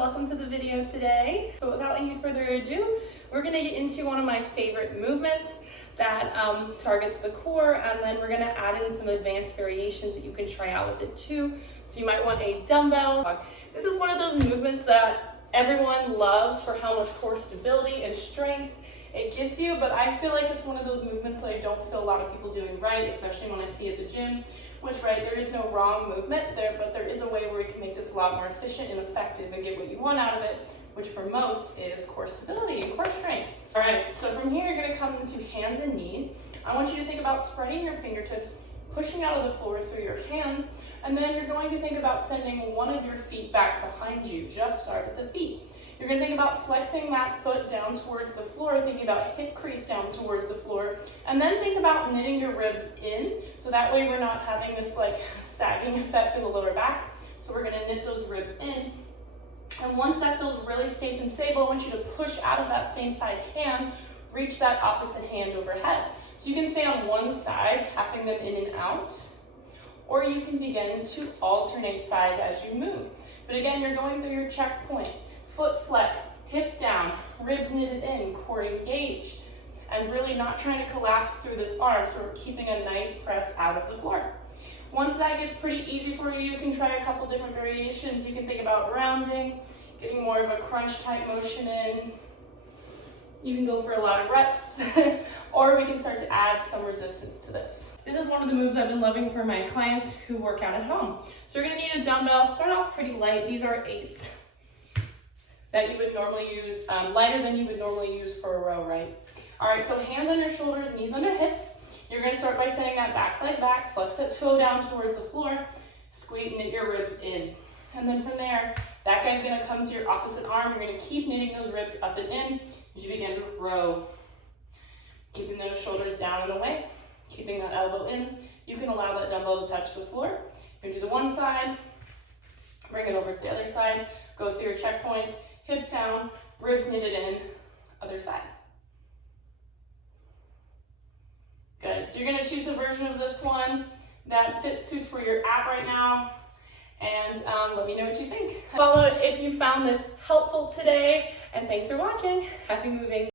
welcome to the video today. So without any further ado, we're gonna get into one of my favorite movements that targets the core, and then we're gonna add in some advanced variations that you can try out with it too. So you might want a dumbbell. This is one of those movements that everyone loves for how much core stability and strength it gives you, but I feel like it's one of those movements that I don't feel a lot of people doing right, especially when I see at the gym. Which, right, there is no wrong movement there, but there is a way where we can make this a lot more efficient and effective and get what you want out of it, which for most is core stability and core strength. All right, so from here, you're gonna come into hands and knees. I want you to think about spreading your fingertips, pushing out of the floor through your hands, and then you're going to think about sending one of your feet back behind you. Just start at the feet. You're gonna think about flexing that foot down towards the floor, thinking about hip crease down towards the floor, and then think about knitting your ribs in, so that way we're not having this like sagging effect in the lower back. So we're gonna knit those ribs in. And once that feels really safe and stable, I want you to push out of that same side hand, reach that opposite hand overhead. So you can stay on one side, tapping them in and out, or you can begin to alternate sides as you move. But again, you're going through your checkpoint. Foot flex, hip down, ribs knitted in, core engaged, and really not trying to collapse through this arm, so we're keeping a nice press out of the floor. Once that gets pretty easy for you, you can try a couple different variations. You can think about rounding, getting more of a crunch type motion in. You can go for a lot of reps, or we can start to add some resistance to this. This is one of the moves I've been loving for my clients who work out at home. So you're gonna need a dumbbell. Start off pretty light. These are 8s. That you would normally use, lighter than you would normally use for a row, right? All right, so hands on your shoulders, knees under hips. You're gonna start by sending that back leg back, flex that toe down towards the floor, squeeze, knit your ribs in. And then from there, that guy's gonna come to your opposite arm. You're gonna keep knitting those ribs up and in as you begin to row. Keeping those shoulders down and away, keeping that elbow in. You can allow that dumbbell to touch the floor. You're gonna do the one side, bring it over to the other side, go through your checkpoints, hip down, ribs knitted in, other side. Good, so you're gonna choose a version of this one that suits where you're at right now, and let me know what you think. Follow if you found this helpful today, and thanks for watching. Happy moving.